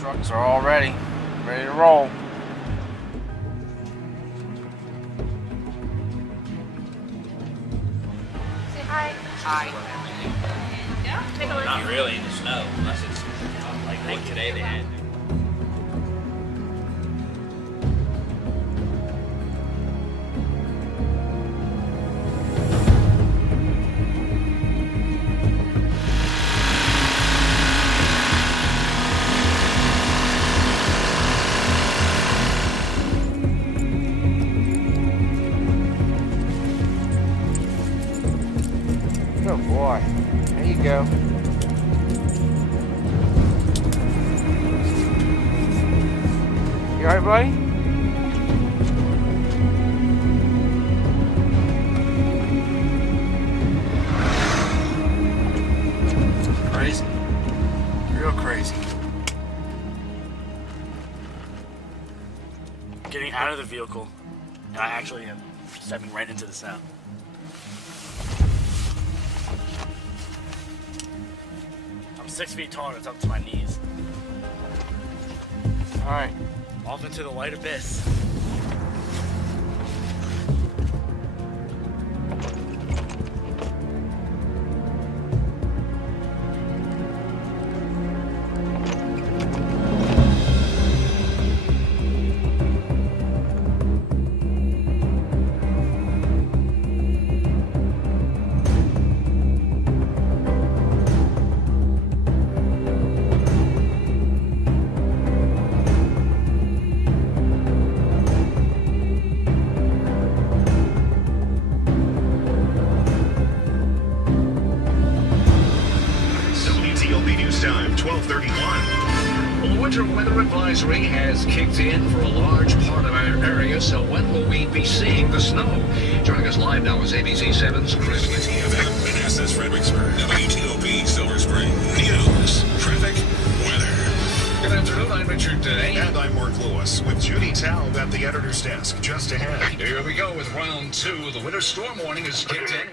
Trucks are all ready to roll. Say hi. Hi. Yeah, take a look. Not really in the snow, unless it's like today they had. Oh boy. There you go. You alright, buddy? Crazy. Real crazy. Getting out of the vehicle, and I actually am stepping right into the sound. I'm 6 feet tall and it's up to my knees. Alright. Off into the white abyss. Time 12:31. Well, the winter weather advisory has kicked in for a large part of our area, so when will we be seeing the snow? Joining us live now is ABC 7's Chris. WTFM Manassas, Fredericksburg, WTOP Silver Spring, news, traffic, weather. Good afternoon, I'm Richard Day. And I'm Mark Lewis with Judy Taub at the editor's desk just ahead. Here we go with round two. The winter storm warning is kicked in.